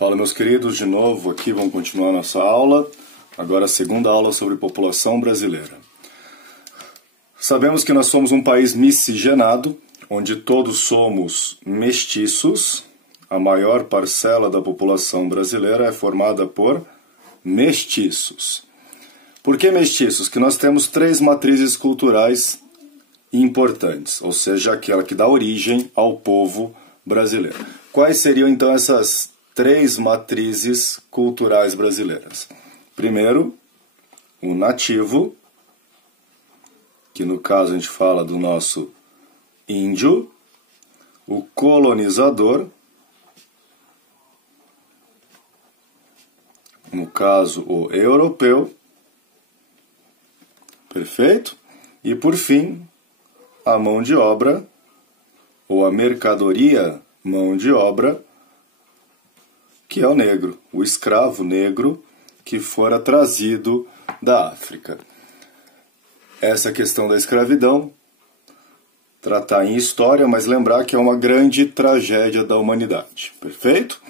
Fala, meus queridos, de novo aqui, vamos continuar a nossa aula. Agora a segunda aula sobre população brasileira. Sabemos que nós somos um país miscigenado, onde todos somos mestiços. A maior parcela da população brasileira é formada por mestiços. Por que mestiços? Que nós temos três matrizes culturais importantes, ou seja, aquela que dá origem ao povo brasileiro. Quais seriam então essas três matrizes culturais brasileiras? Primeiro, o nativo, que no caso a gente fala do nosso índio, o colonizador, no caso o europeu, perfeito? E por fim, a mão de obra, ou a mercadoria mão de obra, que é o negro, o escravo negro que fora trazido da África. Essa questão da escravidão, tratar em história, mas lembrar que é uma grande tragédia da humanidade, perfeito?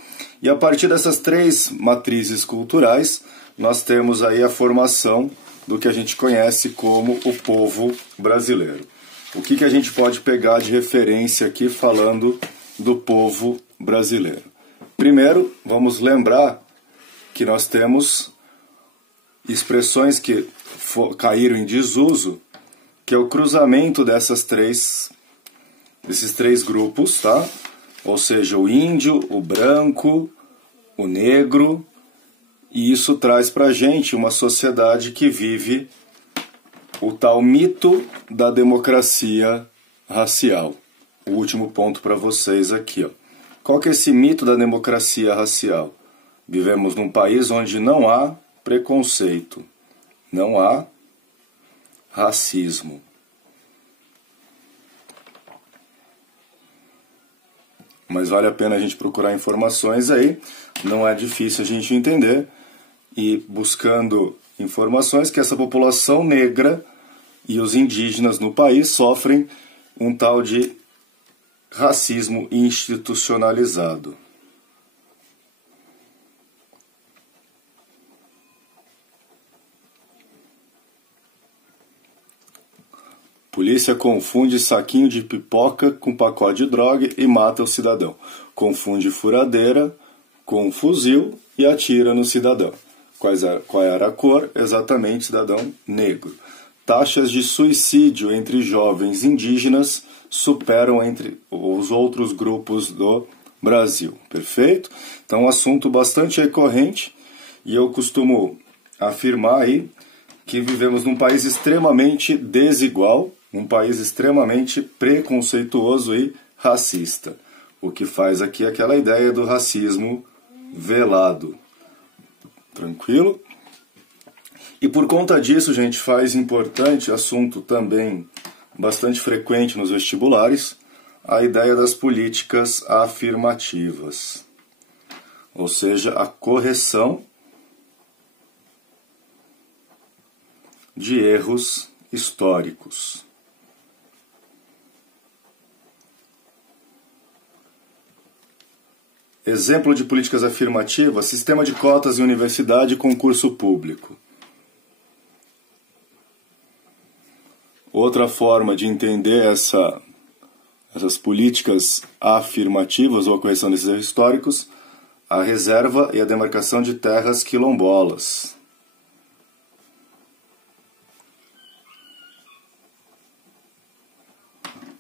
E a partir dessas três matrizes culturais, nós temos aí a formação do que a gente conhece como o povo brasileiro. O que a gente pode pegar de referência aqui falando do povo brasileiro? Primeiro, vamos lembrar que nós temos expressões que caíram em desuso, que é o cruzamento desses três grupos, tá? Ou seja, o índio, o branco, o negro, e isso traz pra gente uma sociedade que vive o tal mito da democracia racial. O último ponto para vocês aqui, ó. Qual que é esse mito da democracia racial? Vivemos num país onde não há preconceito, não há racismo. Mas vale a pena a gente procurar informações aí, não é difícil a gente entender, e buscando informações que essa população negra e os indígenas no país sofrem um tal de racismo institucionalizado. Polícia confunde saquinho de pipoca com pacote de droga e mata o cidadão. Confunde furadeira com fuzil e atira no cidadão. Qual era a cor? Exatamente, cidadão negro. Taxas de suicídio entre jovens indígenas superam entre os outros grupos do Brasil. Perfeito? Então, um assunto bastante recorrente, e eu costumo afirmar aí que vivemos num país extremamente desigual, um país extremamente preconceituoso e racista. O que faz aqui aquela ideia do racismo velado. Tranquilo? E por conta disso, gente, faz importante assunto também bastante frequente nos vestibulares, a ideia das políticas afirmativas, ou seja, a correção de erros históricos. Exemplo de políticas afirmativas: sistema de cotas em universidade e concurso público. Outra forma de entender essas políticas afirmativas ou a correção desses erros históricos, a reserva e a demarcação de terras quilombolas.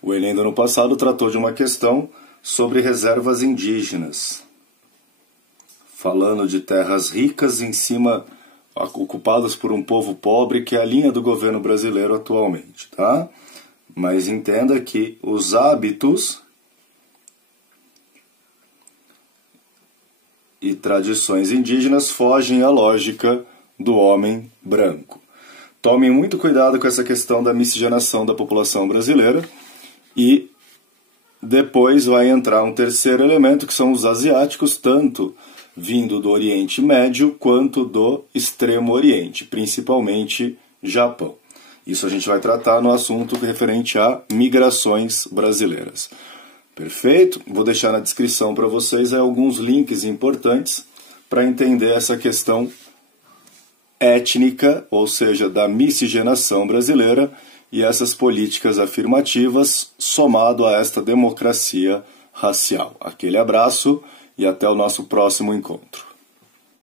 O Enem do ano passado tratou de uma questão sobre reservas indígenas, falando de terras ricas em cima, ocupadas por um povo pobre, que é a linha do governo brasileiro atualmente, tá? Mas entenda que os hábitos e tradições indígenas fogem à lógica do homem branco. Tomem muito cuidado com essa questão da miscigenação da população brasileira, e depois vai entrar um terceiro elemento, que são os asiáticos, tanto vindo do Oriente Médio quanto do Extremo Oriente, principalmente Japão. Isso a gente vai tratar no assunto referente a migrações brasileiras. Perfeito? Vou deixar na descrição para vocês alguns links importantes para entender essa questão étnica, ou seja, da miscigenação brasileira e essas políticas afirmativas somado a esta democracia racial. Aquele abraço e até o nosso próximo encontro.